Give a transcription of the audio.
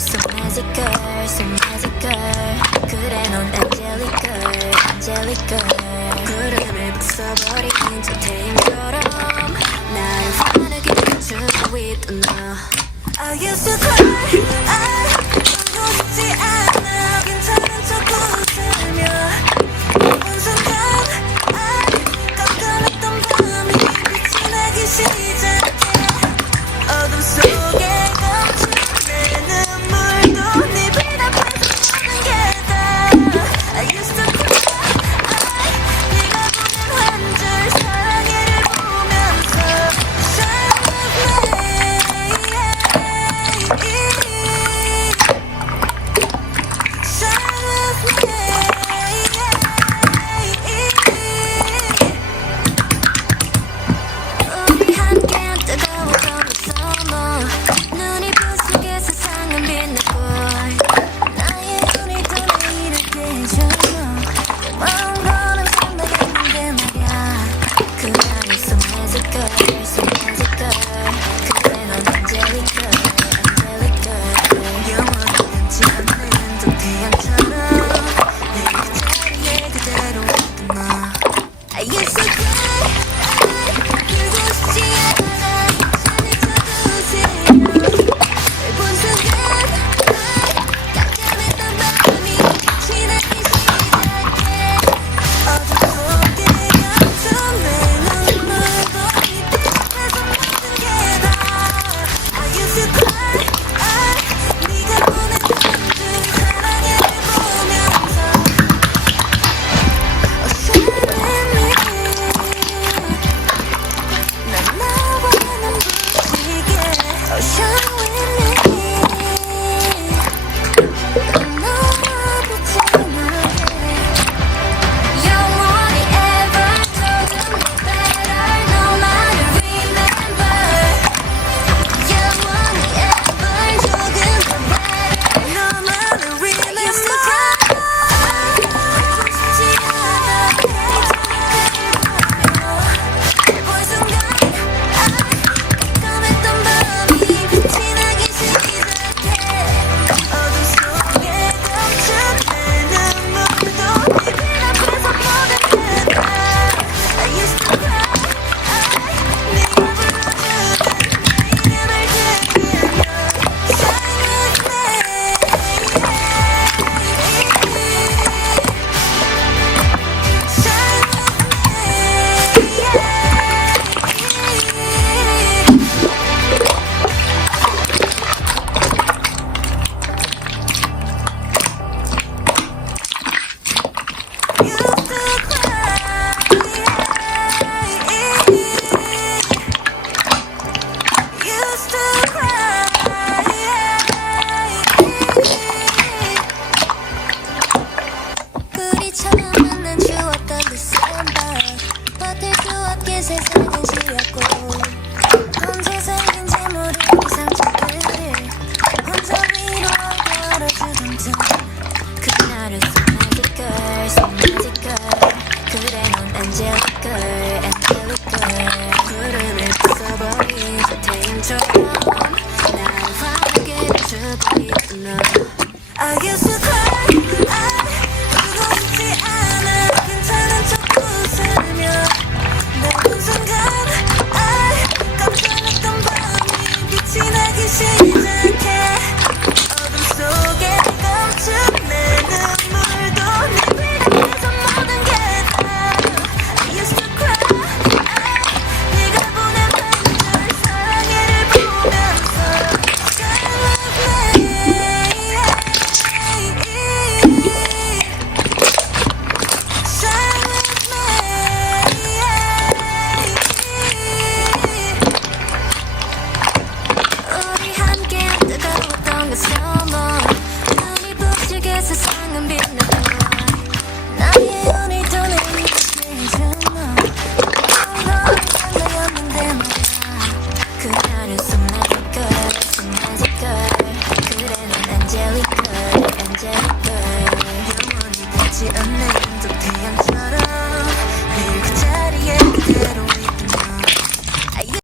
so magical, so magical. 그래 넌 angelic girl, angelic girl. 구름을 벗어버린 저 태양처럼 나를 환하게 비추고 있던 너. I used to cry, 울고 싶지 않아. 괜찮은 척 웃으며 온 순간 깜깜했던 밤이 빛이 나기 시작해. 어둠 속에 감춘 내 눈물도 네 빛 앞에서 모든 게 다. I used to cry, 네가 보낸 한 줄 사랑해를 보면서 shine with me, shine with me. 우리 함께한 뜨거웠던 그 summer. 눈이 부수게 세상은 빛나고 나의 눈이 또 내일을 깨줘. 내 마음 거는 생각했는데 말야. 그날이 so magical, so magical. 그래 넌 angelic girl, angelic girl. 영원히 변치 않는 저 태양처럼 내 그 자리에 그대로 있던 너. I used to cry, 울고 싶지 않아. 괜찮은 척 웃으며 본 순간 깜깜했던 밤이 빛이 나기 시작해. 어둠 속에 감춘 내 눈물도 네 빛 앞에서 모든 게 다. I used to cry, 네가 보낸 한 줄 사랑해를 보면서 shine with me. 난 나와 눈부시게 shine with me. 너와 빛이 나게 영원히 ever 조금 더 better 너만을 remember. 영원히 ever 조금 더 better 너만을 remember. I used to cry, 울고 싶지 않아. 본 순간 깜깜했던 밤이 빛이 나기 시작해. 어둠 속에 감춘 내 눈물도 네 빛 앞에서 모든 게 다. I used to cry, 네가 불러주는 내 이름을 들으며 shine with me, shine used to cry, 우리 처음 만난 추웠던 December. 버틸 수 없게 세상은 지었고 언제 생긴지 모르는 상처들을 혼자 위로하고 알아주던 중 그날은 so magical, so magical. 그래 넌 angelic girl, angelic girl. 구름을 벗어버린 저 태양처럼 나를 환하게 비추고 있던 너. I used to cry, 울고 싶지 않아. 괜찮은 척 웃으며 본 순간 깜깜했던 밤이 빛이 나기 시작해. 어둠 속에 감춘 내 눈물도 네 빛 앞에서 모든 게 다. I used to cry, 네가 보낸 한 줄 사랑해를 보면서 shine with me, shine with me. 우리 함께한 뜨거웠던 그 summer. 눈이 부시게 세상은 빛나고 나의 오늘도 내일을 깨준 너. 너는 나였는데 말야. 그날은 so magical, so magical. 그래 넌 angelic girl, angelic girl. 영원히 빛이 않는 저 태양